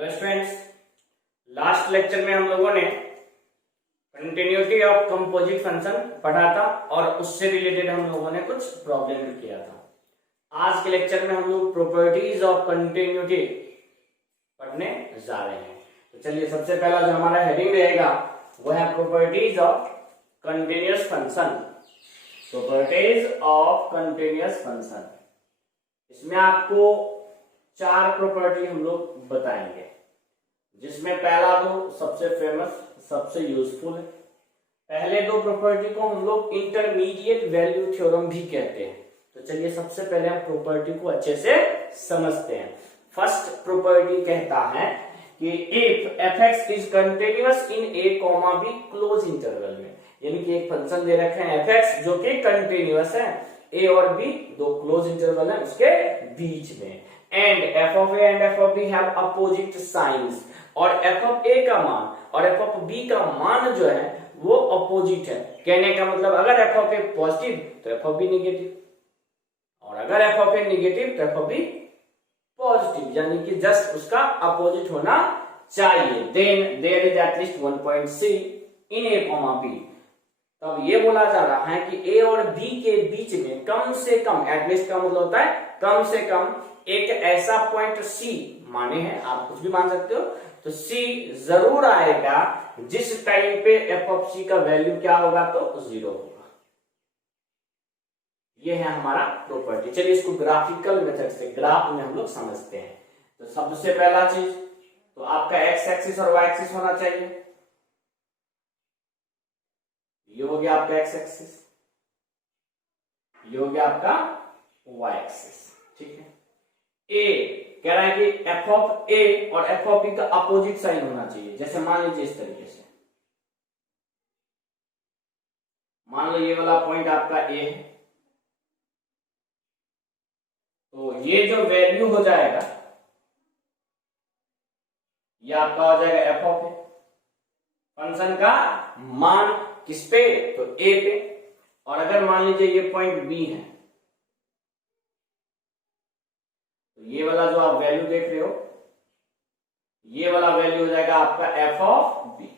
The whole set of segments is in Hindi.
हेलो स्टूडेंट्स, लास्ट लेक्चर में हम लोगों ने कंटिन्यूटी ऑफ कंपोजिट फंक्शन पढ़ा था और उससे रिलेटेड हम लोगों ने कुछ प्रॉब्लम भी किया था। आज के लेक्चर में हम लोग प्रॉपर्टीज ऑफ कंटिन्यूटी पढ़ने जा रहे हैं। तो चलिए, सबसे पहला जो हमारा हेडिंग रहेगा वो है properties of continuous function. Properties of continuous function, इसमें आपको चार प्रॉपर्टी हम लोग बताएंगे, जिसमें पहला दो सबसे फेमस, सबसे यूजफुल है। पहले दो प्रॉपर्टी को हम लोग इंटरमीडिएट वैल्यू थ्योरम भी कहते हैं। तो चलिए, सबसे पहले हम प्रॉपर्टी को अच्छे से समझते हैं। फर्स्ट प्रॉपर्टी कहता है कि if fx is continuous in a, b close interval में, यानी कि एक फंक्शन दे रखे हैं fx जो कि कंटिन्यूअस है, a और b दो क्लोज इंटरवल है उसके बीच में, and f of a and f of b have opposite signs, और f of a का मान और f of b का मान जो है वो अपोजिट है। कहने का मतलब, अगर f of a पॉजिटिव तो f of b नेगेटिव, और अगर f of a नेगेटिव तो f of b पॉजिटिव, यानी कि जस्ट उसका अपोजिट होना चाहिए। Then there is at least one point c इन a, b। तब ये बोला जा रहा है कि a और b के बीच में कम से कम, एटलीस्ट का मतलब होता है कम से कम, एक ऐसा पॉइंट c माने हैं, आप कुछ भी मान सकते हो, तो c जरूर आएगा जिस टाइम पे f ऑफ c का वैल्यू क्या होगा, तो 0 होगा। ये है हमारा प्रॉपर्टी। चलिए, इसको ग्राफिकल मेथड से, ग्राफ में हम लोग समझते हैं। तो सबसे पहला चीज, तो आपका एक्स एक्सिस और वाई एक्सिस होना चाहिए। ये हो गया आपका एक्स एक्सिस, ये हो गया आपका वाई एक्सिस, ठीक है। ए कह रहा है कि एफ ऑफ ए और एफ ऑफ बी का अपोजिट साइन होना चाहिए। जैसे मान लीजिए इस तरीके से, मान लो ये वाला पॉइंट आपका ए है, तो ये जो वैल्यू हो जाएगा ये आपका हो जाएगा एफ ऑफ ए, फंक्शन का मान किस पे, तो ए पे। और अगर मान लीजिए ये पॉइंट बी है, तो ये वाला जो आप वैल्यू देख रहे हो, ये वाला वैल्यू हो जाएगा आपका एफ ऑफ बी।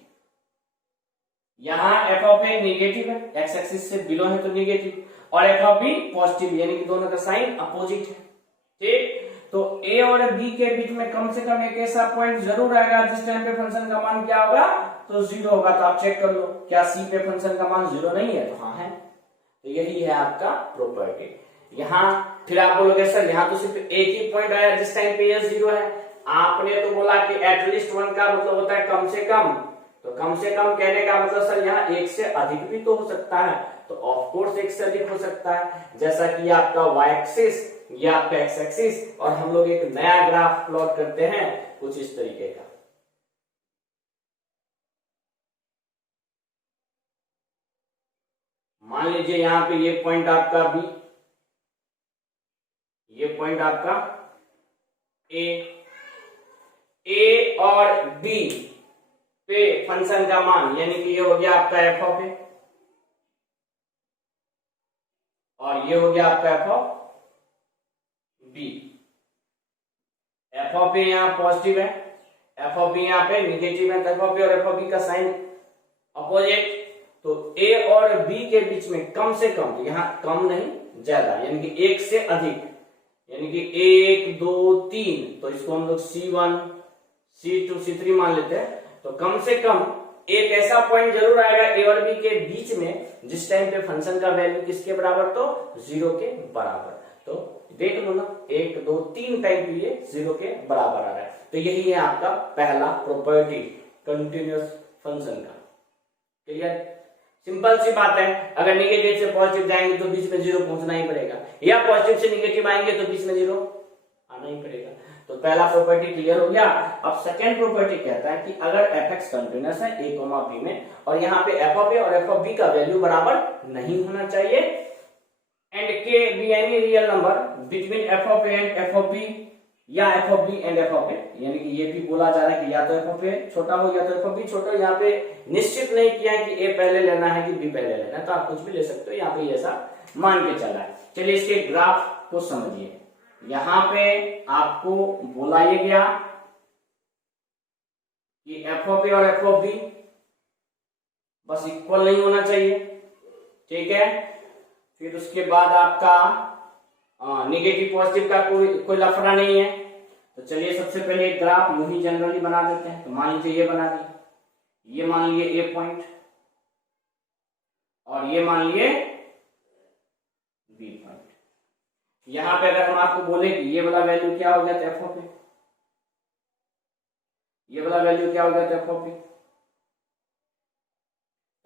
यहां एफ ऑफ ए नेगेटिव है, एक्स एक्सिस से बिलो है तो नेगेटिव, और एफ ऑफ बी पॉजिटिव, यानी कि दोनों का साइन अपोजिट है, ठीक। तो ए और बी के बीच में कम से कम एक ऐसा पॉइंट जरूर आएगा जिस टाइम पे फंक्शन का मान क्या होगा, तो 0 होगा। तो आप चेक कर लो, क्या सी पे फंक्शन का मान 0 नहीं है, तो हाँ है। तो यही है आपका प्रॉपर्टी। यहाँ फिर आप बोलोगे सर यहाँ तो सिर्फ एक ही पॉइंट आया जिस टाइम पे ये 0 है। आपने तो बोला कि एटलीस्ट 1 का मतलब होता है कम से कम, तो कम से कम कहने का मतलब सर यहाँ एक से अधिक भी तो हो सकता है, तो ऑफ कोर्स एक से अधिक हो सकता है। जैसा कि आपका वाई एक्सिस, ये आपका एक्स एक्सिस, और हम लोग एक नया ग्राफ प्लॉट करते हैं कुछ इस तरीके का। मान लीजिए यहाँ पे ये पॉइंट आपका बी, ये पॉइंट आपका ए और बी पे फंक्शन का मान, यानी कि ये हो गया आपका एफ ऑफ ए और ये हो गया आपका f of b. F of a यहाँ पॉजिटिव है, एफ ऑफ बी यहाँ पे नेगेटिव है, तो एफ ऑफ ए और एफ ऑफ बी का साइन अपोजिट। तो ए और बी के बीच में कम से कम, तो यहाँ कम नहीं ज्यादा, यानी कि एक से अधिक, यानी कि 1 2 3, तो इसको हम लोग C1 C2 C3 मान लेते हैं। तो कम से कम एक ऐसा पॉइंट जरूर आएगा ए और बी के बीच में जिस टाइम पे फंक्शन का वैल्यू किसके बराबर, तो 0 के बराबर। तो देख लो ना, 1 2 3 टाइम पे ये 0 के बराबर आ रहा है। तो यही है आपका पहला प्रॉपर्टी कंटिन्यूअस फंक्शन का। क्लियर, सिंपल सी बात है। अगर नेगेटिव से पॉजिटिव जाएंगे तो बीच में 0 पहुंचना ही पड़ेगा, या पॉजिटिव से नेगेटिव आएंगे तो बीच में 0 आना ही पड़ेगा। तो पहला प्रॉपर्टी क्लियर हो गया। अब सेकेंड प्रॉपर्टी कहता है कि अगर fx कंटिन्यूअस है a, b में, और यहाँ पे f ऑफ a और f ऑफ b का वैल्यू बराबर नहीं होना चाहिए, and k be any real number between f of a and f of b, या f of b and f of a, यानी कि ये भी बोला जा रहा है कि या तो f ऑफ a छोटा हो या तो f ऑफ b छोटा। यहाँ पे निश्चित नहीं किया है कि a पहले लेना है कि b पहले लेना है, तो आप कुछ भी ले सकते हो, यहाँ पे ऐसा मान के चला है। चलिए, इसके ग्राफ को समझिए। यहाँ पे आपको बोला ये गया कि एफ ऑफ ए और एफ ऑफ बी बस इक्वल नहीं होना चाहिए, ठीक है। फिर उसके बाद आपका निगेटिव पॉजिटिव का कोई लफड़ा नहीं है। तो चलिए सबसे पहले एक ग्राफ यूं ही जनरली बना देते हैं। तो मान लीजिए ये बना दिए, ये मान लिए ए पॉइंट और ये मान लिए बी पॉइंट। यहां पे अगर हम आपको बोले कि ये वाला वैल्यू क्या हो गया तो एफ ऑफ ए, ये वाला वैल्यू क्या हो गया तो एफ ऑफ ए।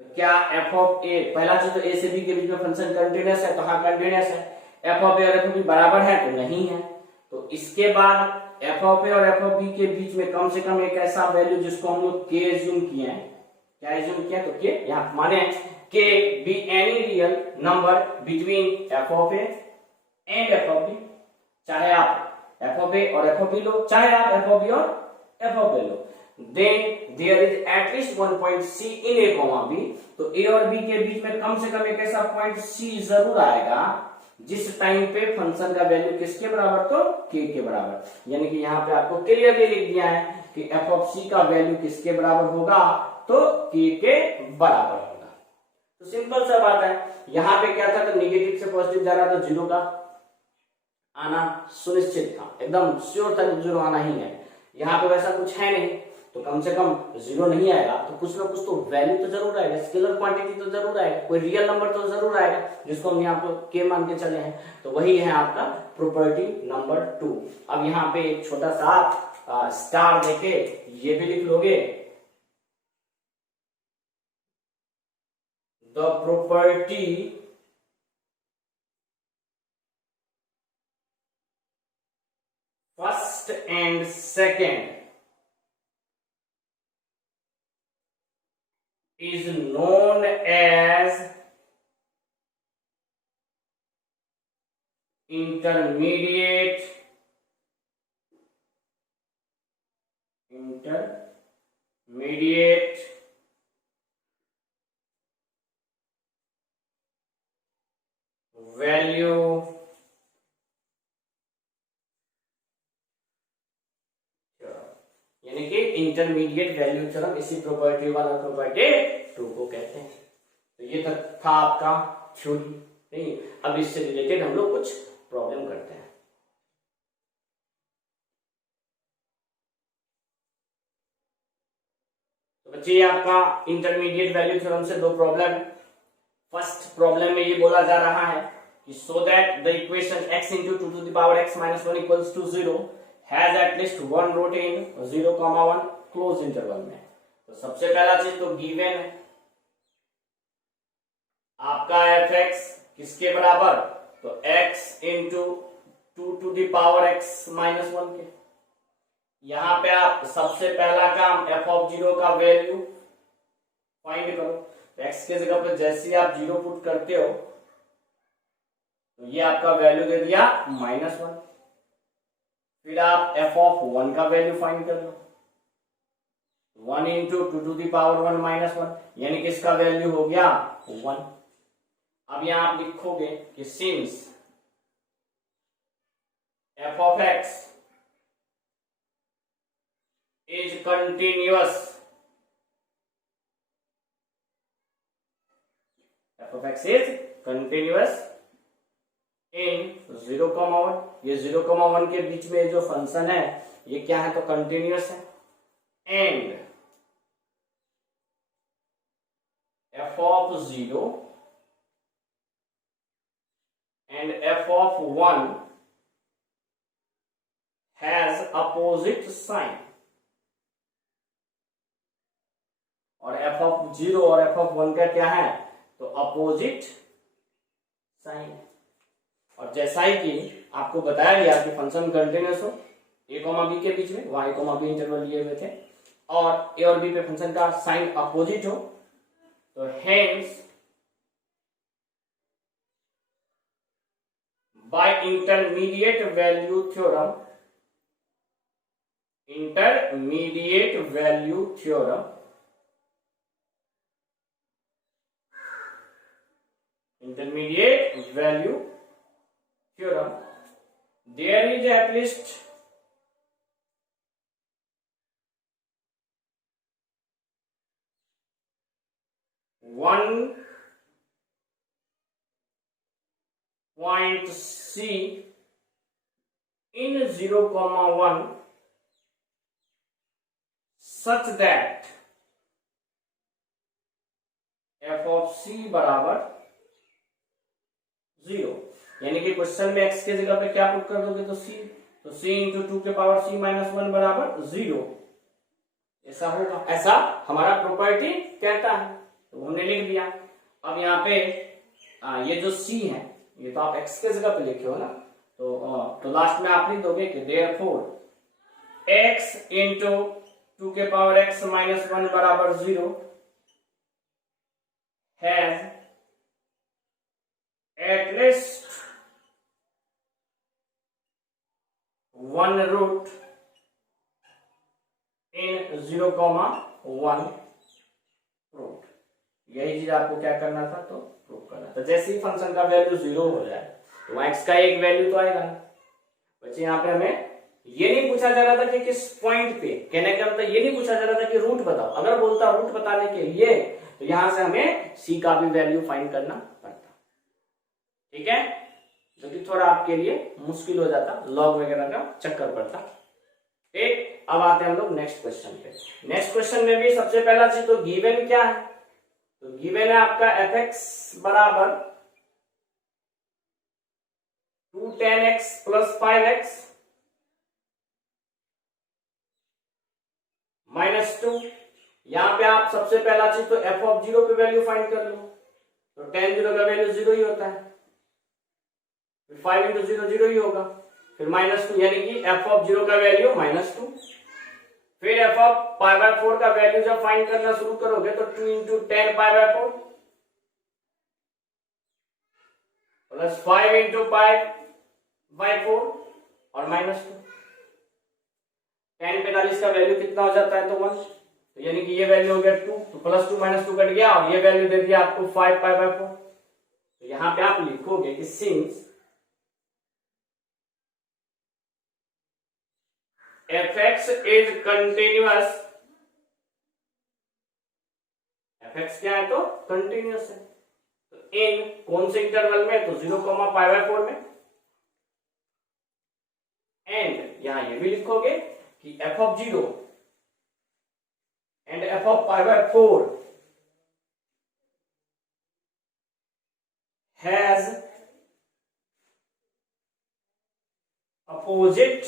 तो क्या एफ ऑफ ए, पहला चीज तो ए से बी के बीच में फंक्शन कंटिन्यूअस है, तो हाँ कंटिन्यूअस है। एफ ऑफ ए और एफ ऑफ बी बराबर है तो नहीं है। तो इसके बाद एफ ऑफ ए और एफ ऑफ बी के बीच में कम से कम एक ऐसा वैल्यू जिसको हम लोग के एज्यूम किए हैं। क्या एज्यूम किया? तो के यहाँ माने के be any real number between f of a and f of b. चाहे आप एफ ऑफ ए और एफ ऑफ बी लो, चाहे आप एफ ऑफ बी और एफ ऑफ ए लो, then there is at least one point c in a comma b. तो ए और बी के बीच में कम से कम एक ऐसा पॉइंट सी जरूर आएगा जिस टाइम पे फंक्शन का वैल्यू किसके बराबर? तो के के बराबर। यानी कि यहाँ पे आपको क्लियरली लिख दिया है कि एफ ऑफ सी का वैल्यू किसके बराबर होगा? तो के बराबर होगा। तो सिंपल सा बात है। यहाँ पे क्या था? तो निगेटिव से पॉजिटिव जा रहा था, जीरो का आना सुनिश्चित था, एकदम श्योर था जीरो आना ही है। यहाँ पे वैसा कुछ है नहीं, तो कम से कम जीरो नहीं आएगा तो कुछ ना कुछ तो वैल्यू तो जरूर आएगा, स्केलर क्वांटिटी तो जरूर आएगा, कोई रियल नंबर तो जरूर आएगा जिसको हम यहाँ पे के मान के चले हैं। तो वही है आपका प्रॉपर्टी नंबर 2। अब यहाँ पे एक छोटा सा आप स्टार देके ये भी लिख लोगे, the property first and second is known as intermediate value यानी कि इंटरमीडिएट वैल्यू थ्योरम, इसी प्रॉपर्टी वाला प्रॉपर्टी 2 को कहते हैं। तो ये तक था आपका थ्योरी। नहीं, अब इससे रिलेटेड हम लोग कुछ प्रॉब्लम करते हैं। तो बच्चे आपका इंटरमीडिएट वैल्यू थ्योरम से 2 प्रॉब्लम। फर्स्ट प्रॉब्लम में ये बोला जा रहा है कि so that the equation x into 2 to the power x minus 1 equals to 0 has at least one root in 0,1 close interval में। तो सबसे पहला चीज तो गिवन है आपका fx किसके बराबर? तो x into 2 to the power x minus 1 के। यहां पे आप सबसे पहला काम f of 0 का वैल्यू फाइंड करो। तो x के जगह पर जैसे आप 0 पुट करते हो तो ये आपका वैल्यू दे दिया -1। फिर आप f of 1 का वैल्यू फाइंड कर लो, 1 into 2 to the power 1 minus 1 यानी कि इसका वैल्यू हो गया 1। अब यहां आप लिखोगे कि since f of x is continuous, f of x is continuous इन 0,1। ये 0,1 के बीच में जो फंक्शन है ये क्या है? तो कंटिन्यूअस है। And f of 0 and f of 1 has opposite sign। और f of 0 और f of 1 का क्या है? तो अपोजिट साइन। और जैसा ही कि आपको बताया गया कि फंक्शन कंटिन्यूअस हो a कॉमा बी के बीच में, वहां a कॉमा बी इंटरवल लिए हुए थे, और a और b पे फंक्शन का साइन अपोजिट हो, तो hence by intermediate value theorem, intermediate value theorem, intermediate value theorem, there is at least 1.c in 0,1 such that f of c बराबर 0। यानी कि क्वेश्चन में x के जगह पे क्या पुट कर दोगे तो c, तो c इंटू 2 के पावर c माइनस 1 बराबर 0, ऐसा होगा, ऐसा हमारा प्रॉपर्टी कहता है, तो हमने लिख दिया। अब यहाँ पे ये जो c है ये तो आप x के जगह पे लिखे हो ना, तो लास्ट में आप लिख दोगे कि therefore x इंटू 2 के पावर x माइनस 1 बराबर 0 has at least one root in 0,1 root. यही चीज आपको क्या करना था, तो प्रूव करना था। जैसे ही फंक्शन का वैल्यू 0 हो जाए तो x का एक वैल्यू तो आएगा। बच्चे यहाँ पे हमें ये नहीं पूछा जा रहा था कि किस पॉइंट पे, कहने का मतलब ये नहीं पूछा जा रहा था कि रूट बताओ। अगर बोलता रूट बताने के लिए तो यहां से हमें c का भी वैल्यू फाइंड करना पड़ता, ठीक है, जो कि थोड़ा आपके लिए मुश्किल हो जाता, लॉग वगैरह का चक्कर पड़ता। ठीक, अब आते हैं हम लोग नेक्स्ट क्वेश्चन पे। नेक्स्ट क्वेश्चन में भी सबसे पहला चीज तो गिवन क्या है, तो गिवन है आपका f(x) बराबर 2 tan x plus 5x minus 2। यहां पे आप सबसे पहला चीज तो f ऑफ 0 पे वैल्यू फाइंड कर लो, तो tan 0 का वैल्यू 0 ही होता है, फिर 5 इंटू 0 0 ही होगा, फिर माइनस 2 यानी कि f ऑफ 0 का वैल्यू -2। फिर f ऑफ π/4 का वैल्यू जब फाइंड करना शुरू करोगे तो 2 इंटू tan π/4 प्लस 5 इंटू π/4 और -2। tan 45 का वैल्यू कितना हो जाता है, तो 1, तो यानी कि ये वैल्यू हो गया 2, तो +2 -2 कट गया और ये वैल्यू दे दिया आपको 5 π/4। तो यहां पे आप लिखोगे कि since fx is continuous, fx क्या है, तो कंटिन्यूअस है, तो इन कौन से इंटरवल में, तो 0,π/4 में, एंड यहां ये भी लिखोगे कि f of 0 and f of π/4 has opposite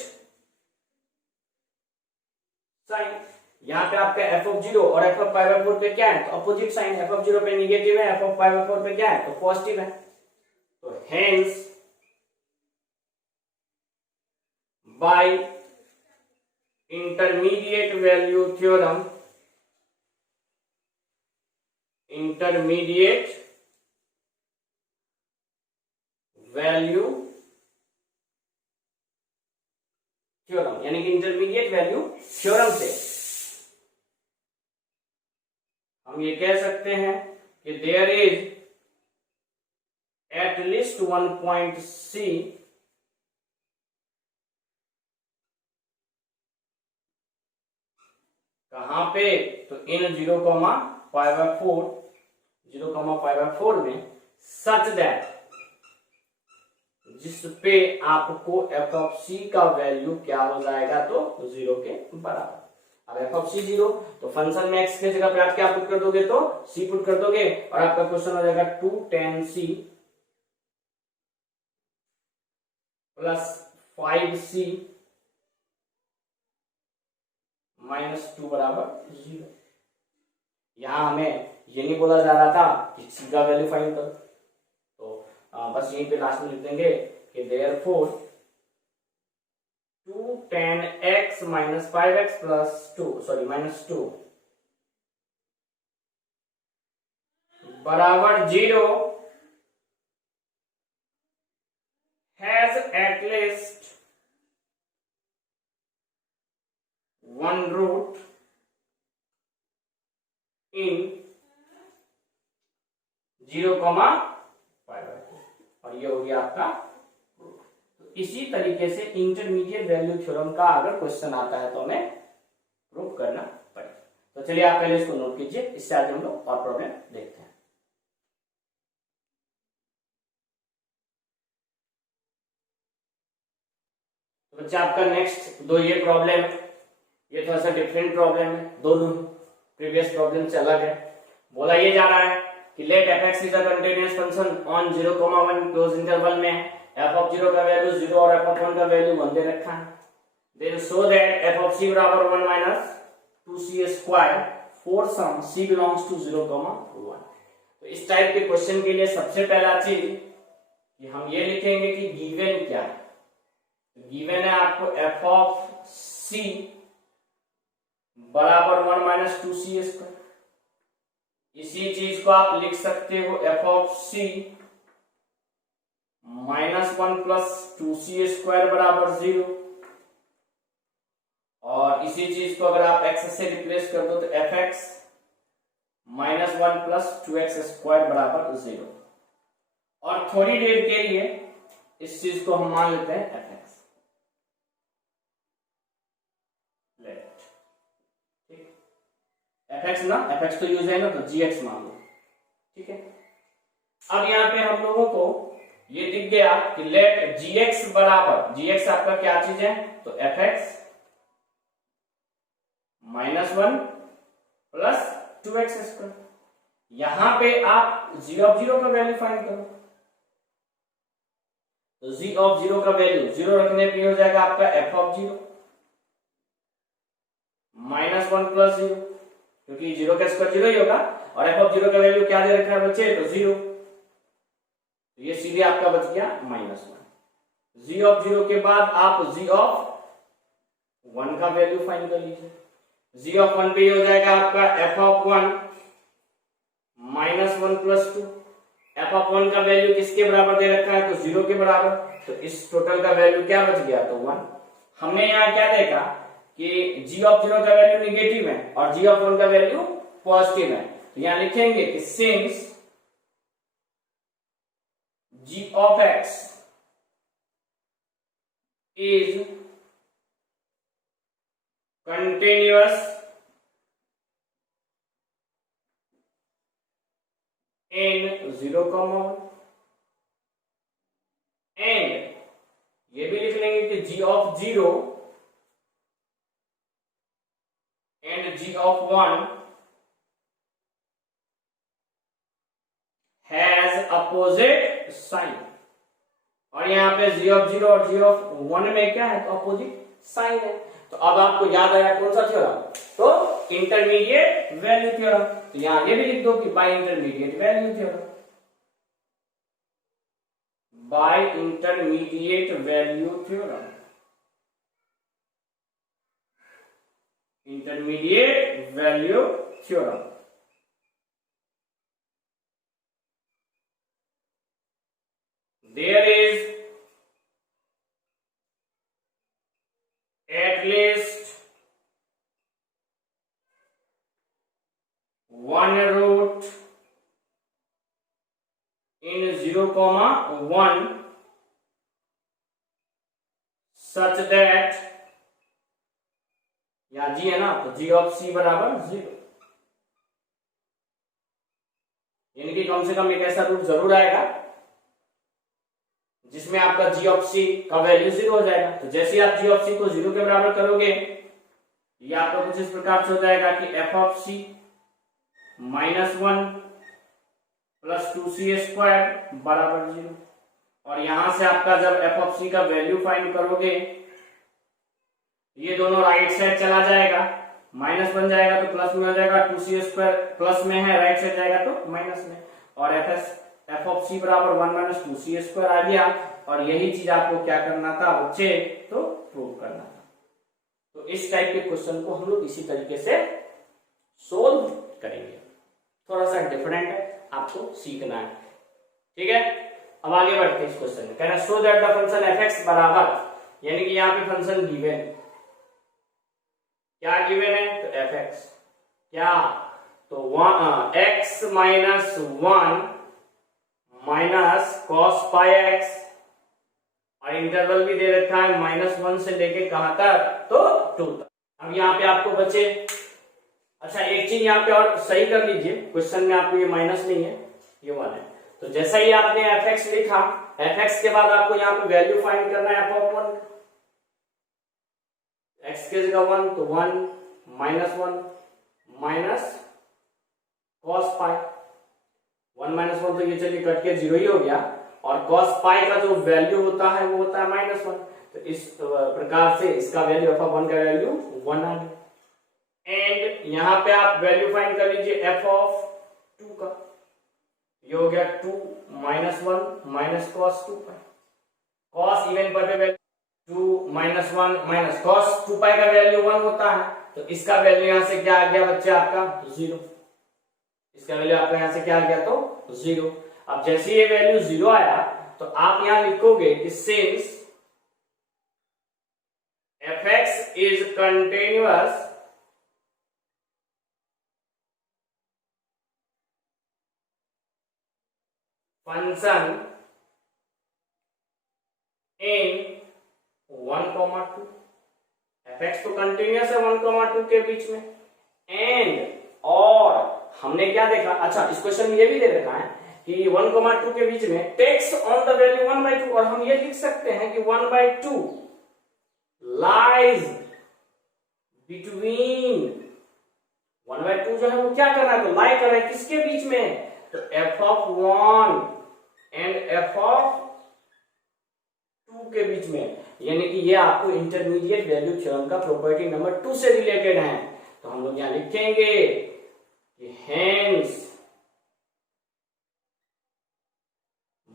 sign. यहां पे आपका f ऑफ 0 और f ऑफ π/4 पे क्या है, तो अपोजिट साइन, f ऑफ 0 पे निगेटिव है, f ऑफ π/4 पे क्या है, तो पॉजिटिव है। तो hence by intermediate value theorem, intermediate value theorem, यानी कि इंटरमीडिएट वैल्यू थ्योरम से हम ये कह सकते हैं कि there is at least 1 point c कहां पे, तो इन 0,π/4 में सच दैट, जिस पे आपको f ऑफ c का वैल्यू क्या हो जाएगा, तो 0 के बराबर। अब f ऑफ c 0, तो फंक्शन में x के जगह पे आप क्या पुट कर दोगे, तो c पुट कर दोगे और आपका क्वेश्चन हो जाएगा 2 tan c प्लस 5c -2 बराबर 0। यहां हमें ये नहीं बोला जा रहा था कि c का वैल्यू फाइंड करो, तो बस यहीं पे लास्ट में लिख देंगे कि therefore 2 tan x - 5x plus 2 -2 बराबर 0 हैज एट लीस्ट 1 रूट इन 0,π/4 और ये हो गया आपका रूट। तो इसी तरीके से इंटरमीडिएट वैल्यू थ्योरम का अगर क्वेश्चन आता है तो हमें प्रूव करना पड़ेगा। तो चलिए आप पहले इसको नोट कीजिए, इससे आगे हम लोग और प्रॉब्लम देखते हैं। बच्चा आपका नेक्स्ट दो ये प्रॉब्लम है, ये थोड़ा सा डिफरेंट प्रॉब्लम है, दोनों प्रीवियस प्रॉब्लम से अलग है। बोला ये जा रहा है कि let f x is a continuous function on 0,1 close interval में एफ ऑफ 0 का वैल्यू 0 और एफ ऑफ 1 का वैल्यू 1 दे रखा है। Then show that f of c बराबर 1 minus 2c square for some c belongs to 0,1। तो इस टाइप के क्वेश्चन के लिए सबसे पहला चीज कि हम ये लिखेंगे कि गिवन क्या है। गिवन है आपको एफ ऑफ c बराबर 1 माइनस 2c स्क्वायर। इसी चीज को आप लिख सकते हो F of c minus 1 plus 2c square बराबर 0, और इसी चीज को अगर आप x से रिप्लेस कर दो तो F x minus 1 plus 2x square बराबर 0। और थोड़ी देर के लिए इस चीज को हम मान लेते हैं एफ एक्स। एफ एक्स ना, एफ एक्स तो यूज है ना, तो जी एक्स मान लो, ठीक है। अब यहाँ पे हम लोगों को ये दिख गया कि लेट जी एक्स बराबर, जी एक्स आपका क्या चीज है, तो F x minus 1 plus 2x square. यहां पे आप जी ऑफ 0 का वैल्यू फाइंड करो, तो जी ऑफ 0 का वैल्यू 0 रखने पे हो जाएगा आपका एफ ऑफ 0 माइनस 1 प्लस 0, क्योंकि 0 का स्क्वायर 0 ही होगा, और एफ ऑफ 0 का वैल्यू क्या दे रखा है बच्चे, तो 0, तो ये सीधे आपका बच गया माइनस 1। जी ऑफ 0 के बाद आप जी ऑफ 1 का वैल्यू फाइंड कर लीजिए। जी ऑफ 1 पे हो जाएगा आपका f of 1 minus 1 plus 2। F of 1 का वैल्यू किसके बराबर दे रखा है, तो 0 के बराबर, तो इस टोटल का वैल्यू क्या बच गया, तो 1। हमने यहाँ क्या देखा कि जी ऑफ 0 का वैल्यू निगेटिव है और जी ऑफ 1 का वैल्यू पॉजिटिव है, तो यहां लिखेंगे कि since g of x is continuous in 0,1, and ये भी लिख लेंगे कि g of 0 and g of 1 has opposite sign. और यहां पे जी ऑफ 0 और जी ऑफ 1 में क्या है, तो अपोजिट साइन है। तो अब आपको याद आया कौन सा थ्योरम, तो इंटरमीडिएट वैल्यू थ्योरम। तो यहां ये भी लिख दो कि by intermediate value theorem, by intermediate value theorem, intermediate value theorem. There is at least one root in 0,1 such that, या जी है ना, तो जी ऑफ सी बराबर 0, यानी कि कम से कम एक ऐसा रूट जरूर आएगा जिसमें आपका जी ऑफ सी का वैल्यू 0 हो जाएगा। तो जैसे ही आप जी ऑफ सी को 0 के बराबर करोगे, ये आपका कुछ इस प्रकार से हो जाएगा कि f of c minus 1 plus 2c square बराबर 0। और यहां से आपका जब एफ ऑफ सी का वैल्यू फाइंड करोगे, ये दोनों राइट साइड चला जाएगा, माइनस बन जाएगा तो प्लस में हो जाएगा, 2c स्क्वायर प्लस में है, राइट साइड जाएगा तो माइनस में, और एफ ऑफ सी बराबर 1 माइनस 2c स्क्वायर आ गया। और यही चीज आपको क्या करना था बच्चे, तो प्रूव करना था। तो इस टाइप के क्वेश्चन को हम लोग इसी तरीके से सोल्व करेंगे, थोड़ा सा डिफरेंट है, आपको सीखना है, ठीक है। अब आगे बढ़ते हैं इस क्वेश्चन में। कहना so that the function F x बराबर, यानी कि यहाँ पे फंक्शन गिवन, क्या गिवन है, तो एफ एक्स क्या, तो x minus 1 minus cos pi x, और इंटरवल भी दे रखा है -1 से लेके कहां तक, तो 2 तक। अब यहाँ पे आपको बचे, अच्छा एक चीज यहाँ पे और सही कर लीजिए, क्वेश्चन में आपको ये माइनस नहीं है, ये 1 है। तो जैसा ही आपने एफ एक्स लिखा, एफ एक्स के बाद आपको यहाँ पे वैल्यू फाइंड करना है एफ ऑफ 1, एक्स की जगह 1 तो 1 -1 माइनस कॉस पाई, 1 - 1 तो ये चलिए कट के 0 ही हो गया, और कॉस पाई का जो वैल्यू होता है वो होता है -1, तो इस प्रकार से इसका वैल्यू f(1) का वैल्यू 1 आ गया। एंड यहां पे आप वैल्यू फाइंड कर लीजिए f(2) का, ये हो गया 2 - 1 माइनस cos 2 पाई, cos इवन पर वैल्यू 2 - 1 माइनस cos 2 पाई का वैल्यू 1 होता है, तो इसका वैल्यू यहां से क्या आ गया बच्चे आपका 0, इसका वैल्यू आपका यहां से क्या आ गया तो 0। अब जैसे ये वैल्यू 0 आया तो आप यहां लिखोगे कि since fx is continuous function in 1,2, fx तो कंटिन्यूअस है 1,2 के बीच में, एंड और हमने क्या देखा, अच्छा इस क्वेश्चन में ये भी दे रखा है कि 1,2 के बीच में टेक्स ऑन द वैल्यू 1/2, और हम ये लिख सकते हैं कि 1/2 लाइज बिटवीन, 1/2 जो है वो क्या कर रहा है, तो लाई कर रहा है किसके बीच में, तो f(1) एंड f(2) के बीच में, यानी कि ये आपको इंटरमीडिएट वैल्यू थ्योरम का प्रॉपर्टी नंबर 2 से रिलेटेड है। तो हम लोग यहां लिखेंगे कि hence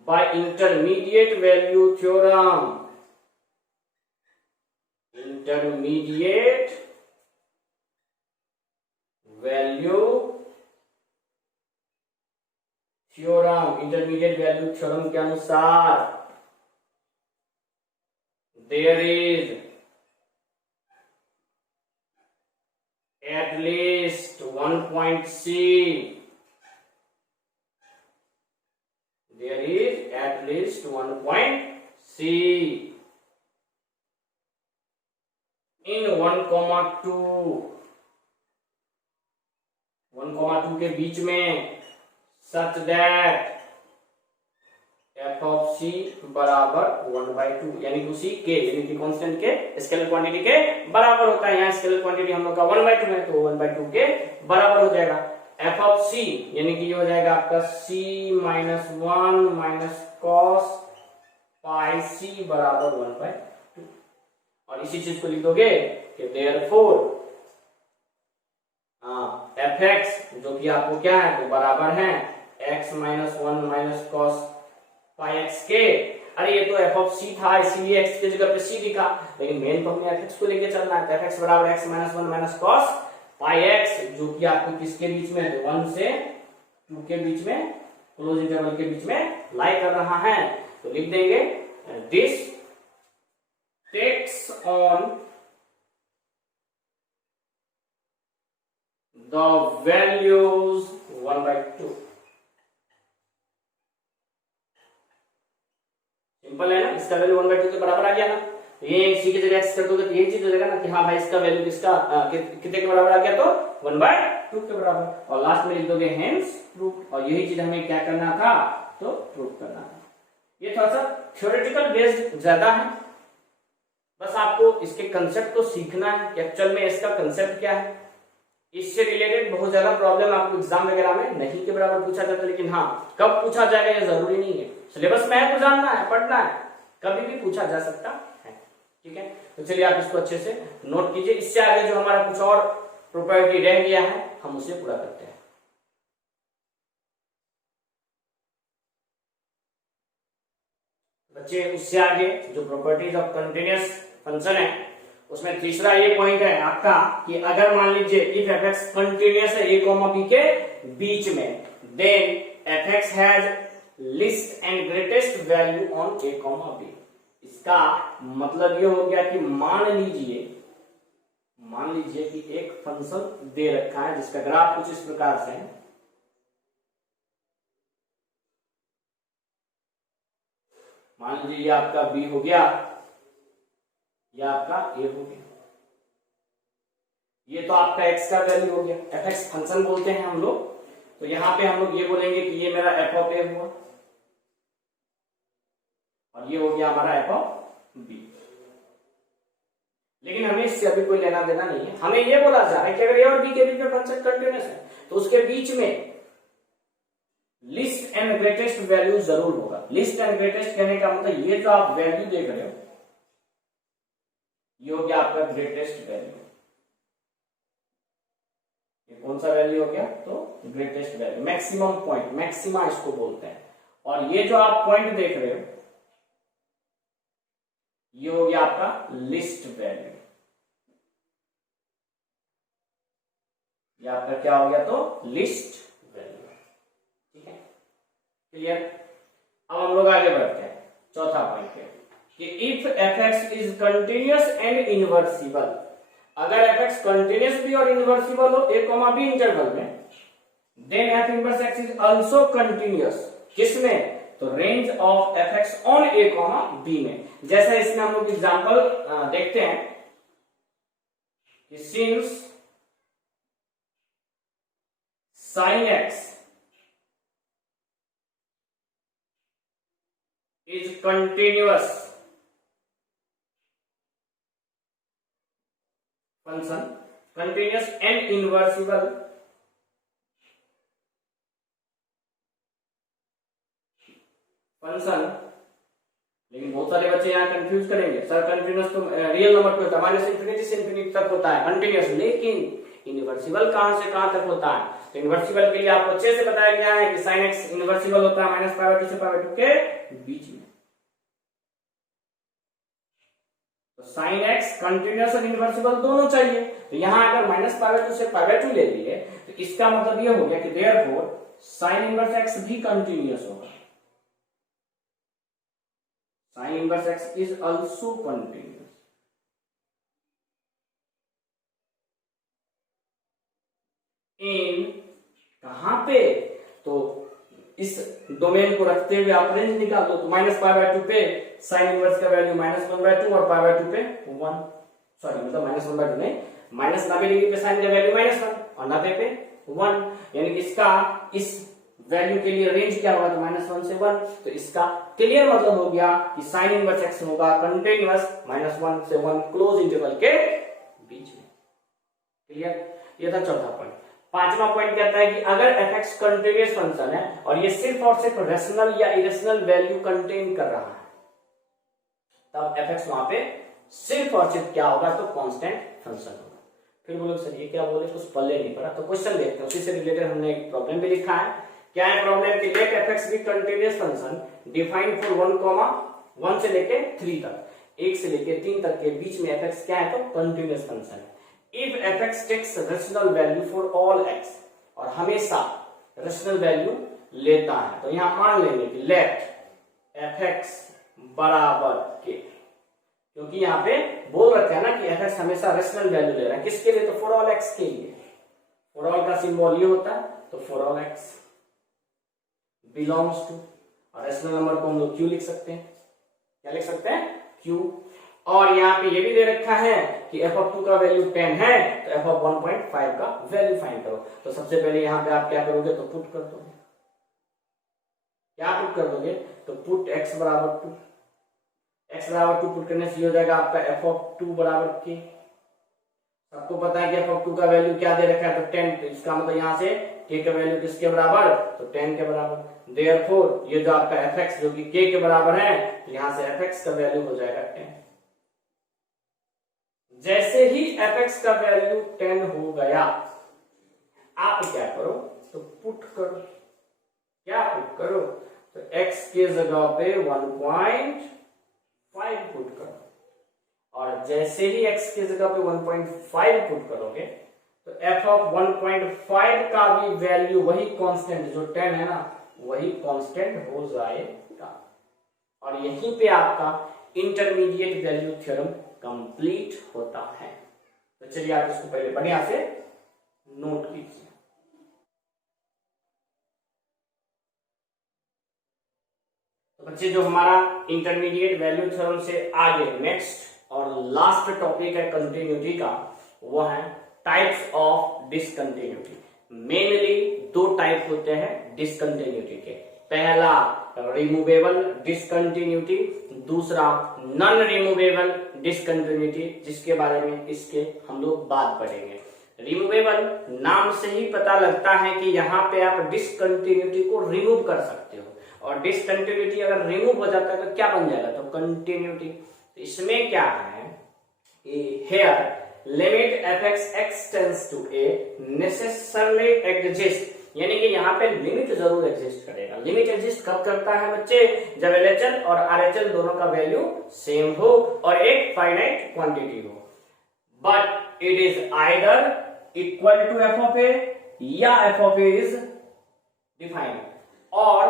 by intermediate value theorem, intermediate value theorem, intermediate value theorem के अनुसार there is at least 1 point C, there is at least 1 point C in 1,2, 1,2 के बीच में, such that f(c) बराबर 1/2, यानी कि उसी के, यानी कि कांस्टेंट के स्केलर क्वांटिटी के बराबर होता है। यहाँ स्केलर क्वांटिटी हम लोग का 1/2 है, तो 1/2 के बराबर हो जाएगा। f(c) यानी कि ये हो जाएगा आपका c - 1 माइनस cos पाई c बराबर 1/2, और इसी चीज को लिख दोगे कि therefore fx जो कि आपको क्या है तो बराबर है x - 1 माइनस cos पाई x के, अरे ये तो f(c) था इसीलिए x की जगह पे c लिखा, लेकिन मेन तो हमें fx को लेके चलना है, तो fx बराबर x - 1 माइनस cos पाई x, जो कि आपको किसके बीच में, तो 1 से 2 के बीच में, क्लोज इंटरवल के बीच में लाई कर रहा है। तो लिख देंगे this takes on the values 1/2, simple है ना, इसका वैल्यू 1/2 के बराबर आ गया ना, तो ये c की जगह x कर दोगे तो यही चीज हो जाएगा ना कि हाँ भाई इसका वैल्यू किसका कितने के बराबर आ गया, तो 1/2 के बराबर, और लास्ट में लिख दोगे हेंस प्रूफ, और यही चीज हमें क्या करना था, तो प्रूफ करना था। ये थोड़ा सा थ्योरेटिकल बेस्ड ज्यादा है, बस आपको इसके कंसेप्ट को सीखना है कि एक्चुअल में इसका कंसेप्ट क्या है। इससे रिलेटेड बहुत ज्यादा प्रॉब्लम आपको एग्जाम वगैरह में नहीं के बराबर पूछा जाता है, लेकिन हाँ कब पूछा जाएगा ये जरूरी नहीं है, सिलेबस में है तो जानना है, पढ़ना है, कभी भी पूछा जा सकता है, ठीक है। तो चलिए आप इसको अच्छे से नोट कीजिए, इससे आगे जो हमारा कुछ और प्रॉपर्टी रह गया है हम उसे पूरा करते हैं। बच्चे उससे आगे जो प्रॉपर्टीज ऑफ कंटिन्यूअस फंक्शन है उसमें तीसरा ये पॉइंट है आपका कि अगर मान लीजिए इफ fx कंटिन्यूअस है a, b के बीच में, then fx has least and greatest value on a, b। इसका मतलब ये हो गया कि मान लीजिए कि एक फंक्शन दे रखा है जिसका ग्राफ कुछ इस प्रकार से है, मान लीजिए ये आपका b हो गया, यह आपका a हो गया, ये तो आपका x का वैल्यू हो गया, fx फंक्शन बोलते हैं हम लोग, तो यहां पे हम लोग ये बोलेंगे कि ये मेरा f ऑफ a हुआ और ये हो गया हमारा f ऑफ b। लेकिन हमें इससे अभी कोई लेना देना नहीं है। हमें ये बोला जा रहा है कि अगर ए और बी के बीच में फंक्शन कंटिन्यूअस है तो उसके बीच में लिस्ट एंड ग्रेटेस्ट वैल्यू जरूर होगा। लिस्ट एंड ग्रेटेस्ट कहने का मतलब ये जो आप वैल्यू देख रहे हो ये हो गया आपका ग्रेटेस्ट वैल्यू। ये कौन सा वैल्यू हो गया? तो greatest value, maximum point, maxima इसको बोलते हैं। और ये जो आप पॉइंट देख रहे हो ये हो गया आपका लिस्ट वैल्यू। ये आपका क्या हो गया? तो लिस्ट वैल्यू। ठीक है, क्लियर? अब हम लोग आगे बढ़ते हैं चौथा पॉइंट पे कि if f x is continuous and inversible. अगर एफ एक्स कंटिन्यूअस भी और इनवर्सिबल हो ए कॉमा बी इंटरवल में, then f inverse x is also continuous. किसमें? तो range of f x on a comma b में। जैसा इसमें हम लोग एग्जांपल देखते हैं कि since sin x is continuous function, continuous and inversible function. लेकिन बहुत सारे बच्चे यहाँ कंफ्यूज करेंगे, सर कंटिन्यूअस तो रियल नंबर पे होता है, माइनस इंफिनिटी से इंफिनिटी तक होता है कंटिन्यूअस, लेकिन इनवर्सिबल कहां से कहां तक होता है? तो इनवर्सिबल के लिए आपको अच्छे से बताया गया है कि sin x इनवर्सिबल होता है माइनस पाई बाय 2 से पाई बाय 2 के बीच में। तो sin x कंटिन्यूअस और इनवर्सिबल दोनों चाहिए। तो यहां अगर माइनस पाई बाय 2 से पाई बाय 2 ले लिए तो इसका मतलब ये हो गया कि देयरफॉर sin इनवर्स x भी कंटिन्यूअस होगा। sin inverse x is also continuous. इन कहां पे? तो इस डोमेन को रखते हुए आप रेंज निकाल दो। तो माइनस पाई बाय 2 पे साइन इनवर्स का वैल्यू -1/2 और पाई बाय 2 पे 1, सॉरी मतलब -1/2 नहीं, माइनस 90 डिग्री पे साइन का वैल्यू -1 और 90 पे 1, यानी कि इसका इस वैल्यू के लिए रेंज क्या होगा? तो -1 से 1। तो इसका क्लियर मतलब हो गया कि साइन इनवर्स एक्स होगा कंटिन्यूअस -1 से 1 क्लोज इंटरवल के बीच में। क्लियर? ये था चौथा पॉइंट। पांचवा पॉइंट कहता है कि अगर एफ एक्स कंटिन्यूअस फंक्शन है और ये सिर्फ और सिर्फ रेशनल या इरेशनल वैल्यू कंटेन कर रहा है, तब एफ एक्स वहां पे सिर्फ और सिर्फ क्या होगा? तो कांस्टेंट फंक्शन होगा। फिर बोलो सर ये क्या बोले, कुछ पल्ले नहीं पड़ा। तो क्वेश्चन देखते हैं, उसी से रिलेटेड हमने एक प्रॉब्लम भी लिखा है। क्या है प्रॉब्लम? कि let f x be continuous function defined for 1 से लेके 3 तक, 1 से लेके 3 तक के बीच में एफ एक्स क्या है? तो कंटिन्यूअस फंक्शन है। If f(x) takes rational value for all x, और हमेशा रेशनल वैल्यू लेता है, तो यहां मान लेंगे कि लेट f(x) बराबर के, क्योंकि यहां पे बोल रखा है ना कि f(x) हमेशा रेशनल वैल्यू ले रहा है। किसके लिए? तो फॉर ऑल x के लिए। फॉर ऑल का सिंबल ये होता है, तो for all x belongs to, और रेशनल नंबर को हम लोग q लिख सकते हैं। क्या लिख सकते हैं? q। और यहाँ पे ये भी दे रखा है कि f(2) का वैल्यू 10 है, तो f(1.5) का वैल्यू फाइंड करो। तो सबसे पहले यहाँ पे आप क्या करोगे? तो पुट कर दोगे। क्या पुट कर दोगे? तो पुट x बराबर 2, x बराबर 2 पुट करने से ये हो जाएगा आपका f(2) बराबर k। आपको पता है कि f(2) का वैल्यू क्या दे रखा है? तो 10। तो इसका मतलब यहाँ से k का वैल्यू किसके बराबर? तो 10 के बराबर। देयरफॉर ये जो आपका f(x) जो कि k के बराबर है, यहाँ से f(x) का वैल्यू हो जाएगा 10। जैसे ही f(x) का वैल्यू 10 हो गया, आप क्या करो? तो पुट करो। क्या पुट करो? तो x के जगह पे 1.5 पुट करो, और जैसे ही x के जगह पे 1.5 पुट करोगे तो f(1.5) का भी वैल्यू वही कांस्टेंट जो 10 है ना, वही कांस्टेंट हो जाएगा। और यहीं पे आपका इंटरमीडिएट वैल्यू थ्योरम कंप्लीट होता है। तो चलिए आप इसको पहले बढ़िया से नोट कीजिए। तो बच्चे जो हमारा इंटरमीडिएट वैल्यू थ्योरम से आगे नेक्स्ट और लास्ट टॉपिक है कंटिन्यूटी का, वो है types of discontinuity. Mainly 2 type होते हैं डिसकंटिन्यूटी के। पहला रिमूवेबल डिसकंटिन्यूटी, दूसरा नॉन रिमूवेबल डिसकंटिन्यूटी, जिसके बारे में इसके हम लोग बात पढ़ेंगे। रिमूवेबल नाम से ही पता लगता है कि यहाँ पे आप डिसकंटिन्यूटी को रिमूव कर सकते हो, और डिसकंटिन्यूटी अगर रिमूव हो जाता है तो क्या बन जाएगा, तो कंटिन्यूटी। तो इसमें क्या है, here limit f(x) tends to a necessarily exist, यानी कि यहाँ पे लिमिट जरूर एग्जिस्ट करेगा। लिमिट एग्जिस्ट कब करता है बच्चे, जब LHL और RHL दोनों का वैल्यू सेम हो और एक फाइनाइट क्वांटिटी हो। But it is either equal to f of a या f of a is defined. और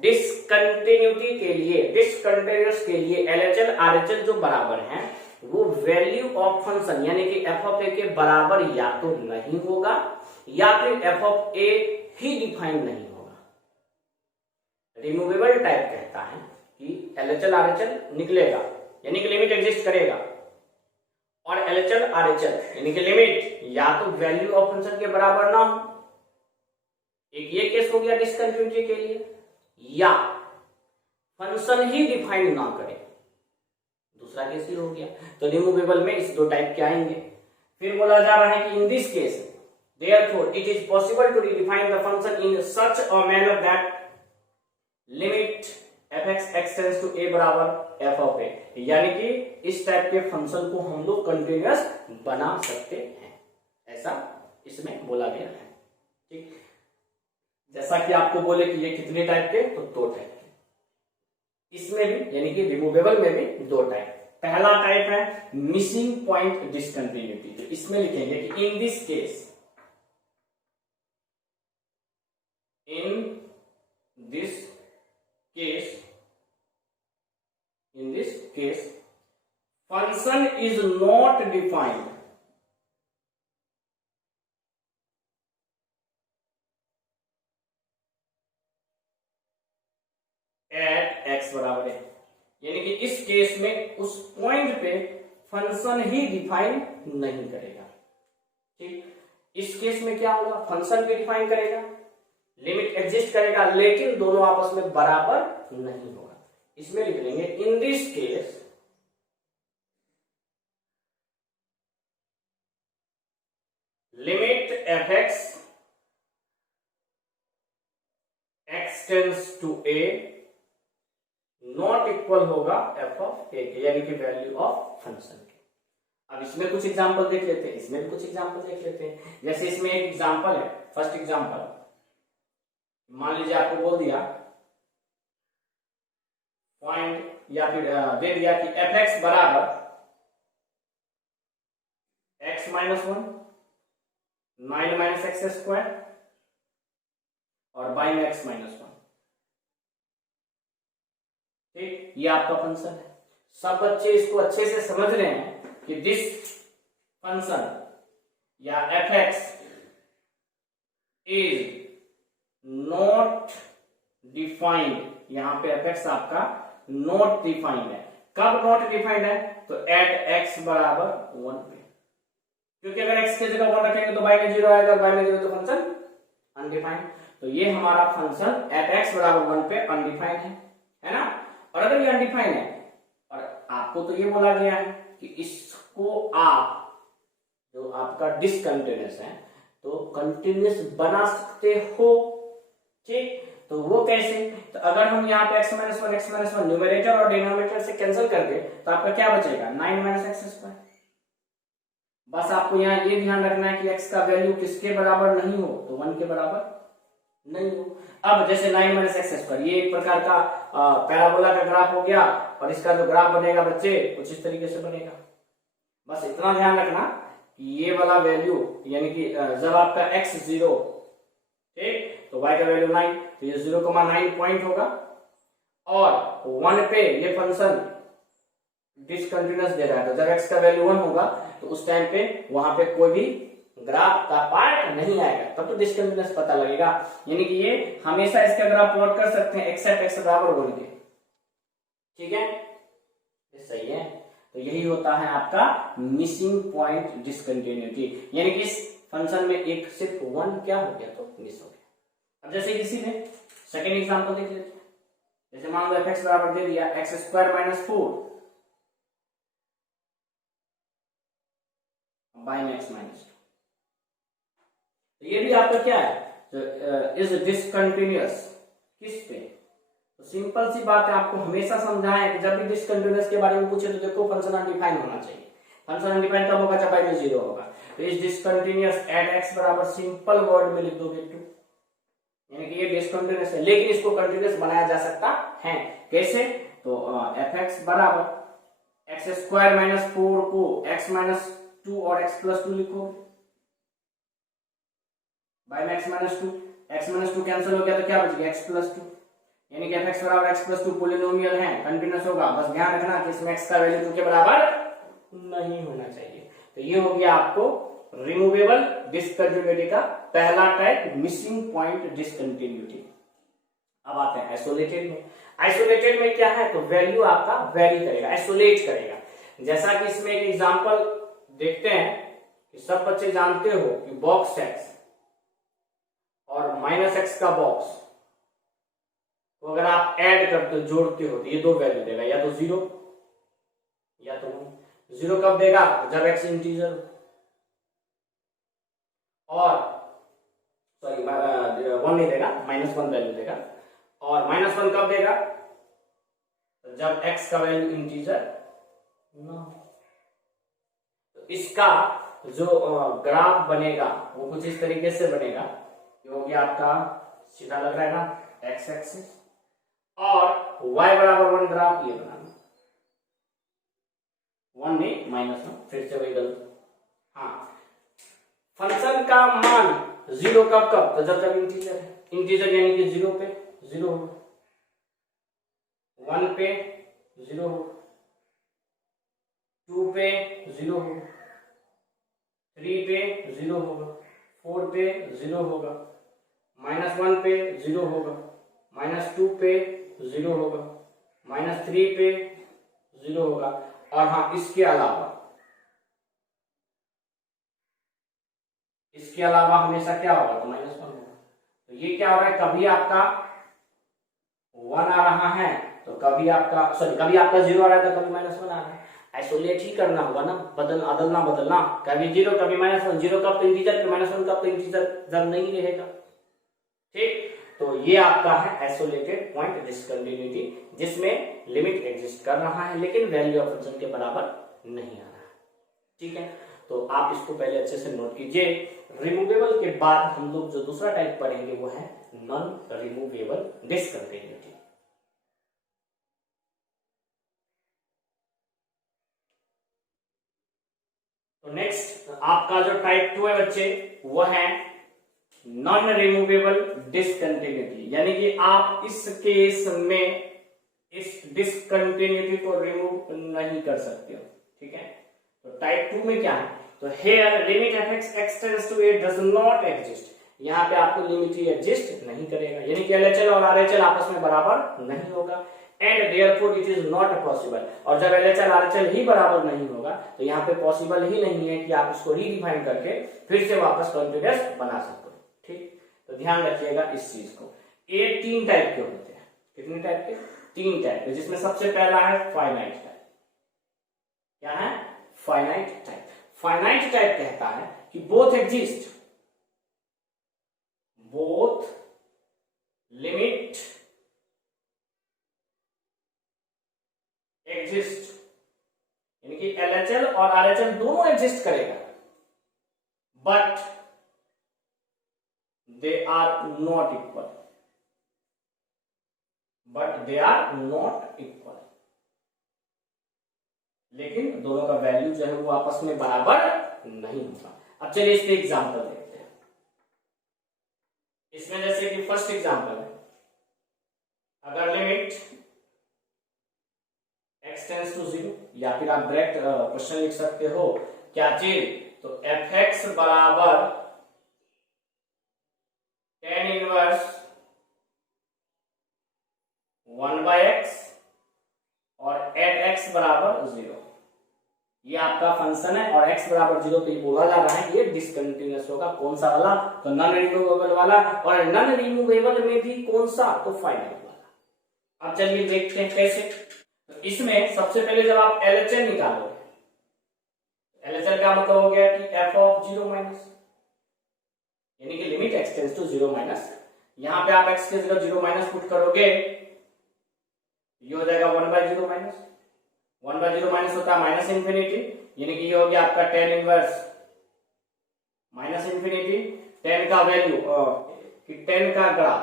डिसकंटिन्यूटी के लिए, डिसकंटिन्यूअस के लिए LHL RHL जो बराबर हैं वो वैल्यू ऑफ फंक्शन यानी कि f of a के बराबर या तो नहीं होगा या फिर f of a he define नहीं होगा। रिमूवेबल टाइप कहता है कि LHL RHL निकलेगा यानी कि लिमिट एग्जिस्ट करेगा, और LHL RHL यानी कि लिमिट या तो वैल्यू ऑफ फंक्शन के बराबर ना हो, एक ये केस हो गया डिसकंटिन्यूटी के लिए, या फंक्शन ही डिफाइन ना करे, दूसरा केस ही हो गया। तो रिमूवेबल में इस दो टाइप के आएंगे। फिर बोला जा रहा है कि इन this case therefore it is possible to redefine the function in such a manner that limit f(x) tends to a बराबर f of a, यानी कि इस टाइप के फंक्शन को हम लोग कंटिन्यूअस बना सकते हैं, ऐसा इसमें बोला गया है। ठीक, जैसा कि आपको बोले कि ये कितने टाइप के, तो दो टाइप के। इसमें भी यानी कि रिमूवेबल में भी दो टाइप। पहला टाइप है मिसिंग पॉइंट डिसकंटिन्यूटी, तो इसमें लिखेंगे कि इन this case, in this case function is not defined at x बराबर है, यानी कि इस केस में उस पॉइंट पे फंक्शन ही डिफाइन नहीं करेगा। ठीक, इस केस में क्या होगा, फंक्शन भी डिफाइन करेगा, लिमिट एग्जिस्ट करेगा, लेकिन दोनों आपस में बराबर नहीं होगा। इसमें लिख लेंगे in this case limit f(x) tends to a not equal होगा f of a के, यानी कि वैल्यू ऑफ फंक्शन के। अब इसमें कुछ एग्जांपल देख लेते हैं, इसमें भी कुछ एग्जांपल देख लेते हैं। जैसे इसमें एक एग्जांपल है, फर्स्ट एग्जांपल, मान लीजिए आपको बोल दिया पॉइंट या फिर दे दिया कि f(x) बराबर x minus 1 9 minus x square और y में x माइनस 1। ठीक, ये आपका फंक्शन है। सब बच्चे इसको अच्छे से समझ रहे हैं कि दिस फंक्शन या f(x) इज नॉट डिफाइंड, यहां पे f(x) आपका नॉट डिफाइंड है। कब नॉट डिफाइंड है, तो एट x बराबर 1 पे, क्योंकि अगर x की जगह 1 रखेंगे तो y में 0 आएगा, y में 0 तो फंक्शन अनडिफाइंड। तो ये हमारा फंक्शन एट x बराबर 1 पे अनडिफाइंड है ना। और अगर ये अनडिफाइंड है और आपको तो ये बोला गया है कि इसको आप, जो आपका डिसकंटिन्यूअस है, तो कंटिन्यूअस बना सकते हो। ठीक, तो वो कैसे, तो अगर हम यहाँ पे x माइनस वन न्यूमरेटर और डिनोमिनेटर से कैंसिल कर दे तो आपका क्या बचेगा, 9 माइनस एक्स स्क्वायर। बस आपको यहाँ ये ध्यान रखना है कि x का वैल्यू किसके बराबर नहीं हो, तो 1 के बराबर नहीं हो। अब जैसे 9 माइनस एक्स स्क्वायर, ये एक प्रकार का पैराबोला का ग्राफ हो गया, और इसका जो ग्राफ बनेगा बच्चे कुछ इस तरीके से बनेगा। बस इतना ध्यान रखना कि ये वाला वैल्यू, यानी कि जब आपका x 0, ठीक, तो y का वैल्यू 9, तो ये 0,9 पॉइंट होगा, और 1 पे ये फंक्शन डिसकंटिन्यूअस दे रहा है, तो जब x का वैल्यू 1 होगा तो उस टाइम पे वहां पे कोई भी ग्राफ का पार्ट नहीं आएगा, तब तो डिसकंटिन्यूअस पता लगेगा। यानी कि ये हमेशा इसका ग्राफ प्लॉट कर सकते हैं x बराबर 1 के। ठीक है, ये सही है। तो यही होता है आपका मिसिंग पॉइंट डिसकंटिन्यूटी, यानी कि इस फंक्शन में एक सिर्फ 1 क्या हो गया, तो मिस हो गया। अब जैसे किसी में सेकेंड एग्जांपल देख लेते हैं। जैसे मान लो f(x) बराबर दे दिया x² - 4, बाय मैक्स माइनस 2। ये भी आपका क्या है, इज डिसकंटिन्यूअस किस पे, तो सिंपल सी बात है, आपको हमेशा समझाएं कि जब भी डिसकंटिन्यूअस के बारे में पूछे तो देखो फंक्शन अनडिफाइन होना चाहिए। फंक्शन अनडिफाइन कब होगा, जब i में 0 होगा। तो इज डिसकंटिन्यूअस एट x बराबर सिंपल वर्ड में लिख दोगे 2, यानी कि ये डिसकंटिन्यूअस है, लेकिन इसको कंटिन्यूअस बनाया जा सकता है। कैसे, तो fx बराबर एक्स स्क्वायर माइनस 4 को x माइनस 2 और x प्लस 2 लिखो बाय में x minus 2, x minus 2 cancel हो गया तो क्या बच गया x प्लस 2, यानी कि fx बराबर x प्लस 2 पोलिनोमियल है, कंटिन्यूअस होगा। बस ध्यान रखना कि इसमें x का वैल्यू 2 के बराबर नहीं होना चाहिए। तो ये हो गया आपको रिमूवेबल डिसकंटिन्यूटी का पहला टाइप, मिसिंग पॉइंट डिसकंटिन्यूटी। अब आते हैं आइसोलेटेड में। आइसोलेटेड में क्या है, तो वैल्यू आपका वेरी करेगा, आइसोलेट करेगा। जैसा कि इसमें एक एग्जांपल देखते हैं कि सब बच्चे जानते हो कि बॉक्स x और माइनस x का बॉक्स तो अगर आप ऐड करते हो, जोड़ते हो, तो ये 2 वैल्यू देगा, या तो 0 या तो 1। 0 कब देगा, जब x इंटीजर, और सॉरी 1 नहीं देगा, -1 वैल्यू देगा। और -1 कब देगा, जब x का वैल्यू इंटीजर ना। तो इसका जो ग्राफ बनेगा वो कुछ इस तरीके से बनेगा, जो कि आपका सीधा लग रहा है ना x एक्सिस, और y बराबर 1 ग्राफ ये बनाना, 1 नहीं -1, फिर से वही गलत। हाँ, फंक्शन का मान 0 कब कब, तो जब तक इंटीजर है, इंटीजर यानी कि 0 पे 0 होगा, 1 पे 0 होगा, 2 पे 0 होगा, 3 पे 0 होगा, 4 पे 0 होगा, -1 पे 0 होगा, -2 पे 0 होगा, -3 पे 0 होगा। और हाँ, इसके अलावा हमेशा क्या होगा, तो -1 होगा। तो ये क्या हो रहा है, कभी आपका 1 आ रहा है तो कभी आपका कभी आपका 0 आ रहा है तो कभी -1 आ रहा है। आइसोलेट ही करना होगा ना, बदलना, कभी 0 कभी -1, 0 कब तो इंटीजर पे, -1 कब तो इंटीजर जब नहीं रहेगा। ठीक, तो ये आपका है आइसोलेटेड पॉइंट डिसकंटिन्यूटी, जिसमें लिमिट एग्जिस्ट कर रहा है लेकिन वैल्यू ऑफ फंक्शन के बराबर नहीं आ रहा है। ठीक है, तो आप इसको पहले अच्छे से नोट कीजिए। रिमूवेबल के बाद हम लोग जो दूसरा टाइप पढ़ेंगे वो है नॉन रिमूवेबल डिसकंटिन्यूटी। तो नेक्स्ट आपका जो टाइप 2 है बच्चे, वो है नॉन रिमूवेबल डिसकंटिन्यूटी, यानी कि आप इस केस में इस डिसकंटिन्यूटी को रिमूव नहीं कर सकते हो। ठीक है, तो टाइप 2 में क्या है, तो here limit fx extends to a does not exist, यहाँ पे आपको लिमिट ही एग्जिस्ट नहीं करेगा, यानी कि LHL और RHL आपस में बराबर नहीं होगा, and therefore it is not possible. और जब LHL RHL ही बराबर नहीं होगा तो यहाँ पे पॉसिबल ही नहीं है कि आप इसको रीडिफाइन करके फिर से वापस कंटीन्यूअस बना सकते हो। ठीक, तो ध्यान रखिएगा इस चीज को। ये 3 टाइप के होते हैं, कितने टाइप के, 3 टाइप के, जिसमें सबसे पहला है फाइनाइट टाइप। क्या है, फाइनाइट टाइप। फाइनाइट टाइप कहता है कि both exist, both limit exist, यानी कि LHL और RHL दोनों एग्जिस्ट करेगा, but they are not equal, लेकिन दोनों का वैल्यू जो है वो आपस में बराबर नहीं होगा। अब चलिए इसके एग्जांपल देखते हैं। इसमें जैसे कि फर्स्ट एग्जांपल है, अगर लिमिट x टेंड्स टू 0, या फिर आप डायरेक्ट क्वेश्चन लिख सकते हो क्या चीज, तो fx बराबर tan इनवर्स 1/x और एट x बराबर 0, ये आपका फंक्शन है और x बराबर 0, तो ये बोला जा रहा है ये डिसकंटिन्यूअस होगा। कौन सा वाला, तो नॉन रिमूवेबल वाला, और नॉन रिमूवेबल में भी कौन सा, तो फाइनाइट वाला। अब चलिए देखते हैं कैसे। तो इसमें सबसे पहले जब आप LHL निकालोगे, LHL का मतलब हो गया कि f ऑफ 0 माइनस, यानी कि limit x tends to 0 minus. यहां पे आप x के जगह 0 माइनस पुट करोगे, ये हो जाएगा 1/0 माइनस। 1/0 माइनस होता है माइनस इंफिनिटी, यानी कि ये हो गया आपका tan inverse minus infinity. tan का वैल्यू कि tan का ग्राफ,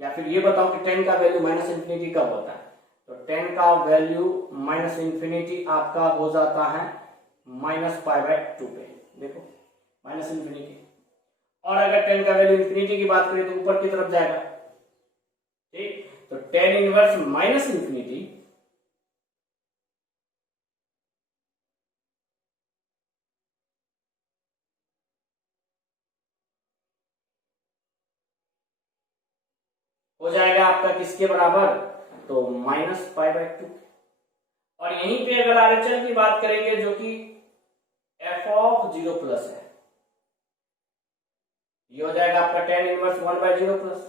या फिर ये बताओ कि tan का वैल्यू माइनस इंफिनिटी कब होता है, तो tan का वैल्यू माइनस इंफिनिटी आपका हो जाता है -π/2 पे, देखो माइनस इंफिनिटी। और अगर tan का वैल्यू इंफिनिटी की बात करें तो ऊपर की तरफ जाएगा, ठीक। तो tan इनवर्स माइनस इंफिनिटी हो जाएगा आपका किसके बराबर, तो -π/2। और यहीं पे अगर RHL की बात करेंगे जो कि f ऑफ 0 प्लस है, ये हो जाएगा आपका tan इनवर्स 1/0 प्लस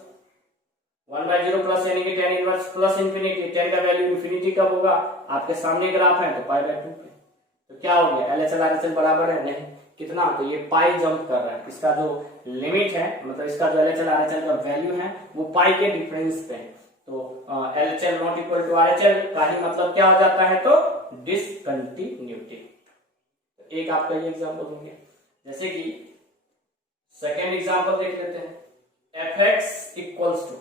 1/0 प्लस, यानी कि tan inverse plus infinity. tan का वैल्यू इंफिनिटी कब होगा, आपके सामने ग्राफ है तो π/2 पे। तो क्या हो गया, LHL RHL बराबर है, नहीं कितना, तो ये पाई जंप कर रहा है, इसका जो लिमिट है, मतलब इसका जो LHL RHL का वैल्यू है वो पाई के डिफरेंस पे है। तो LHL not equal to RHL का ही मतलब क्या हो जाता है, तो डिसकंटिन्यूटी। तो एक आपका ये एग्जांपल हो गया। जैसे कि सेकेंड एग्जांपल देख लेते हैं, fx इक्वल्स टू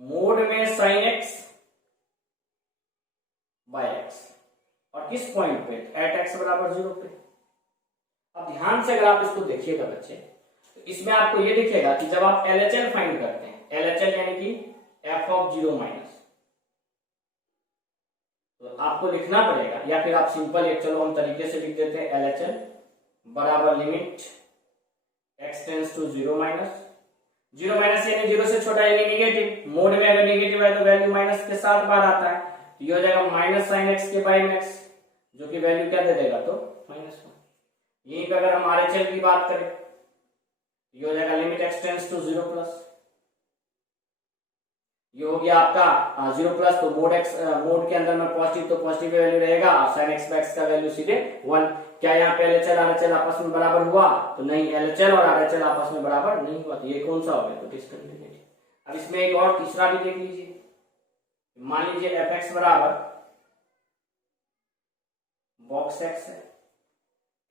मोड में sin x बाय x, और किस पॉइंट पे, एट x बराबर 0 पे। अब ध्यान से अगर आप इसको देखिएगा बच्चे, तो इसमें आपको ये दिखेगा कि जब आप LHL फाइंड करते हैं, LHL यानी कि f ऑफ 0 माइनस, तो आपको लिखना पड़ेगा, या फिर आप सिंपल एक चलो हम तरीके से लिख देते हैं, LHL बराबर limit x tends to 0 minus, 0 minus यानी 0 से छोटा यानी नेगेटिव। मोड में अगर नेगेटिव है तो वैल्यू माइनस के साथ बार आता है, तो ये हो जाएगा माइनस साइन एक्स के बाई एक्स, जो कि वैल्यू क्या दे देगा, तो -1। यहीं पे अगर हम RHL की बात करें, ये हो जाएगा limit x tends to 0 plus, ये हो गया आपका 0 प्लस, तो मोड के अंदर में पॉजिटिव, तो पॉजिटिव वैल्यू रहेगा, और साइन एक्स बाई एक्स का वैल्यू सीधे 1। क्या यहाँ पे LHL RHL आपस में बराबर हुआ, तो नहीं, LHL और RHL आपस में बराबर नहीं हुआ, तो ये कौन सा हो गया, तो डिसकंटिन्यूटी। अब इसमें एक और तीसरा भी देख लीजिए, मान लीजिए fx बराबर बॉक्स x है,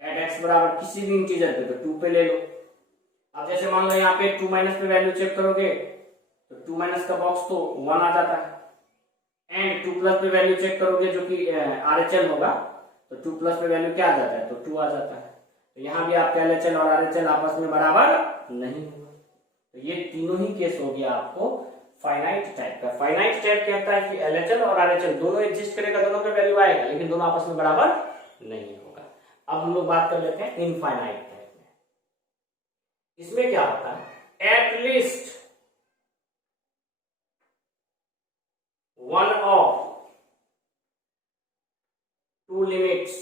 एट x बराबर किसी भी इंटीजर पे, तो 2 पे ले लो। अब जैसे मान लो यहाँ पे 2 माइनस पे वैल्यू चेक करोगे, तो 2 माइनस का बॉक्स तो 1 आ जाता है, एंड 2 प्लस पे वैल्यू चेक करोगे जो कि RHL होगा, तो 2 प्लस पे वैल्यू क्या आ जाता है, तो 2 आ जाता है। तो यहाँ भी आपके LHL और RHL आपस में बराबर नहीं हुआ, तो ये तीनों ही केस हो गया आपको फाइनाइट टाइप का। फाइनाइट टाइप कहता है कि LHL और RHL दोनों एग्जिस्ट करेगा, दोनों पे वैल्यू आएगा, लेकिन दोनों आपस में बराबर नहीं होगा। अब हम लोग बात कर लेते हैं इनफाइनाइट टाइप में। इसमें क्या होता है, at least one of to limits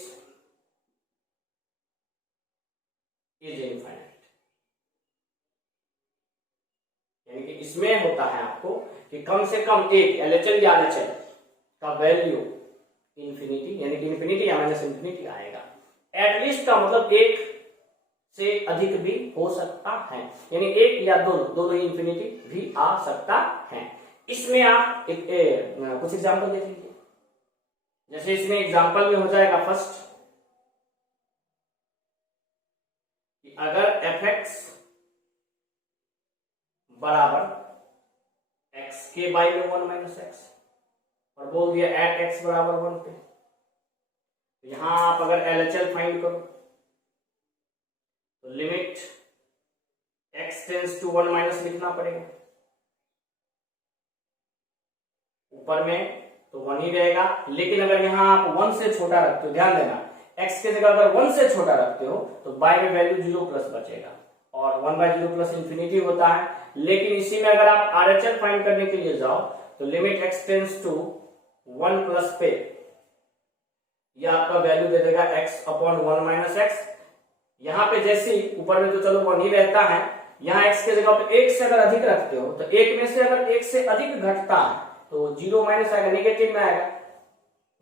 is infinite, यानी कि इसमें होता है आपको कि कम से कम एक LHL या RHL का वैल्यू इंफिनिटी, यानी कि इंफिनिटी या माइनस इंफिनिटी आएगा। एटलीस्ट का मतलब एक से अधिक भी हो सकता है, यानी एक या दोनों ही इंफिनिटी भी आ सकता है। इसमें आप कुछ एग्जांपल देख लीजिए। जैसे इसमें एग्जांपल में हो जाएगा फर्स्ट, कि अगर fx बराबर x के बाई में 1 माइनस एक्स, और बोल दिया एट x बराबर 1 पे, तो यहां आप अगर LHL फाइंड करो, तो limit x tends to 1 minus लिखना पड़ेगा, ऊपर में तो 1 ही रहेगा। लेकिन अगर यहां आप 1 से छोटा रखते हो, ध्यान देना, x के जगह अगर 1 से छोटा रखते हो तो बाई में वैल्यू 0 प्लस बचेगा, और 1/0 प्लस इंफिनिटी होता है। लेकिन इसी में अगर आप RHL फाइंड करने के लिए जाओ, तो limit x tends to 1 plus पे ये आपका वैल्यू दे देगा x अपॉन 1 माइनस एक्स। यहाँ पे जैसे ऊपर में तो चलो 1 ही रहता है, यहाँ x के जगह पे 1 से अगर अधिक रखते हो, तो 1 में से अगर 1 से अधिक घटता है तो 0 माइनस आएगा, नेगेटिव में आएगा,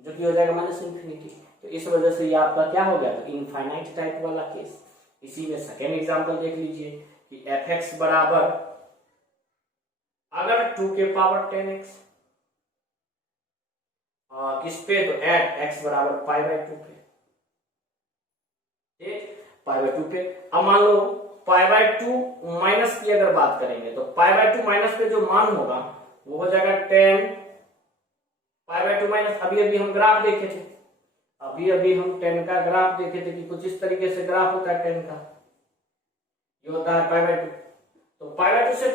जो कि हो जाएगा माइनस इंफिनिटी। तो इस वजह से ये आपका क्या हो गया, तो इनफाइनाइट टाइप वाला केस। इसी में सेकेंड एग्जांपल देख लीजिए कि f(x) बराबर अगर 2 के पावर 10x किस पे, तो एट x बराबर π/2 पे, ठीक, π/2 पे। अब मान लो π/2 माइनस की अगर बात करेंगे तो π/2 माइनस पे जो मान होगा वो हो जाएगा 10 π/2 माइनस। अभी अभी हम ग्राफ देखे थे, अभी हम 10 का ग्राफ देखे थे कि कुछ इस तरीके से ग्राफ होता है 10 का, ये होता है π/2। तो π/2 से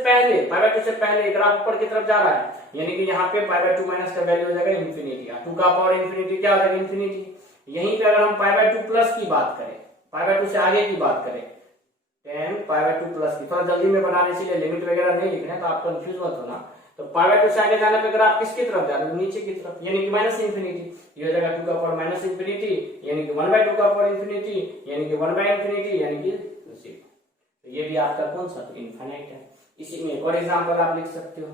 पहले ग्राफ ऊपर की तरफ जा रहा है, यानी कि यहाँ पे π/2 माइनस का वैल्यू हो जाएगा इंफिनिटी, 2 का पावर इंफिनिटी क्या हो जाएगा, इंफिनिटी। यहीं पे अगर हम π/2 प्लस की बात करें, π/2 से आगे की बात करें, 10 π/2 प्लस की, थोड़ा जल्दी में बनाने इसलिए लिमिट वगैरह नहीं लिखना तो आप कंफ्यूज मत होना। तो π/2 से आगे जाने पे ग्राफ किसकी तरफ जा रहा है, नीचे की तरफ, यानी कि माइनस इंफिनिटी। ये हो जाएगा 2 का पावर माइनस इंफिनिटी, यानी कि 1/2 का पावर इंफिनिटी, यानी कि 1/इंफिनिटी, यानी कि 0। तो ये भी आपका कौन सा, इनफाइनाइट है। इसी में एक और एग्जांपल आप लिख सकते हो,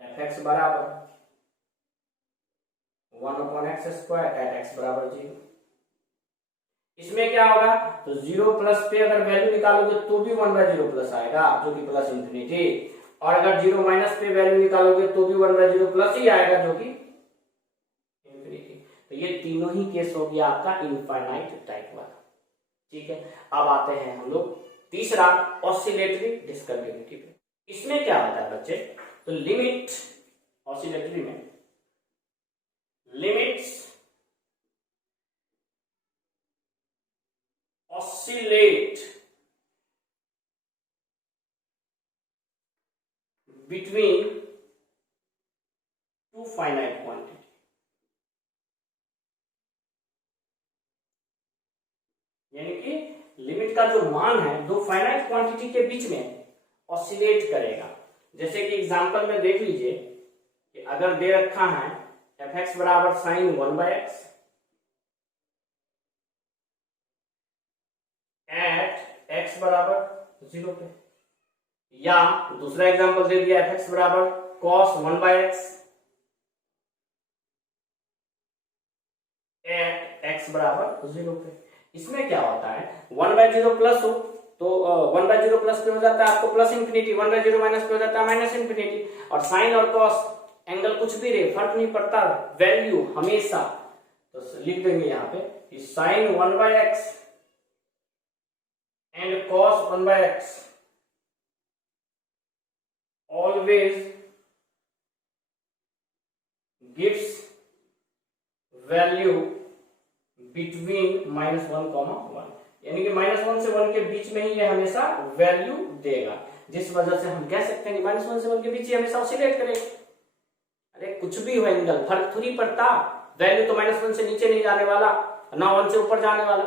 f(x) बराबर 1/x² एट x बराबर 0। इसमें क्या होगा, तो 0 प्लस पे अगर वैल्यू निकालोगे तो भी 1/0 प्लस आएगा, जो कि प्लस इंफिनिटी, और अगर 0 माइनस पे वैल्यू निकालोगे तो भी 1/0 प्लस ही आएगा, जो कि इंफिनिटी। तो ये तीनों ही केस हो गया आपका इनफाइनाइट टाइप वाला, ठीक है। अब आते हैं हम लोग तीसरा, ऑसिलेटरी डिस्कंटिन्यूटी पे। इसमें क्या होता है बच्चे, तो लिमिट, ऑसिलेटरी में limits oscillate between two finite quantity, यानी कि लिमिट का जो मान है दो फाइनाइट क्वांटिटी के बीच में ऑसिलेट करेगा। जैसे कि एग्जांपल में देख लीजिए कि अगर दे रखा है f(x) बराबर sin 1/x एट x बराबर 0 पे, या दूसरा एग्जांपल दे दिया f(x) बराबर cos 1/x एट x बराबर 0 पे। इसमें क्या होता है, 1/0 प्लस हो तो 1/0 प्लस पे हो जाता है आपको प्लस इंफिनिटी, 1/0 माइनस पे हो जाता है माइनस इंफिनिटी। और साइन और कॉस एंगल कुछ भी रहे फर्क नहीं पड़ता, वैल्यू हमेशा, तो लिख देंगे यहाँ पे कि sine 1/x and cos 1/x always gives value between -1, यानी कि -1 से 1 के बीच में ही ये हमेशा वैल्यू देगा, जिस वजह से हम कह सकते हैं कि -1 से 1 के बीच ही हमेशा ऑसिलेट करेगा। अरे कुछ भी हो एंगल फर्क थोड़ी पड़ता, वैल्यू तो -1 से नीचे नहीं जाने वाला, ना 1 से ऊपर जाने वाला।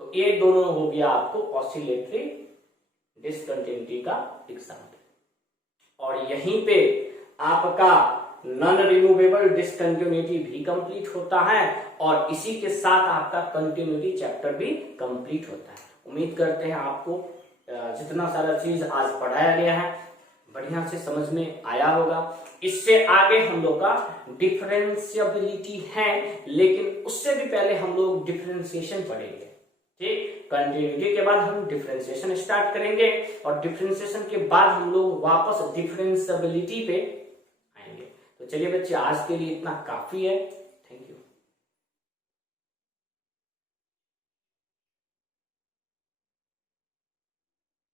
तो ये दोनों हो गया आपको ऑसिलेटरी डिस्कंटिन्यूटी का एग्जांपल। और यहीं पे आपका नॉन रिमूवेबल डिसकंटिन्यूटी भी कंप्लीट होता है, और इसी के साथ आपका कंटिन्यूटी चैप्टर भी कंप्लीट होता है। उम्मीद करते हैं आपको जितना सारा चीज आज पढ़ाया गया है बढ़िया से समझ में आया होगा। इससे आगे हम लोग का डिफरेंशियबिलिटी है, लेकिन उससे भी पहले हम लोग डिफरेंशिएशन पढ़ेंगे, ठीक। कंटिन्यूटी के बाद हम डिफरेंशिएशन स्टार्ट करेंगे, और डिफरेंशिएशन के बाद हम लोग वापस डिफरेंशियबिलिटी पे आएंगे। तो चलिए बच्चे, आज के लिए इतना काफी है। Thank you.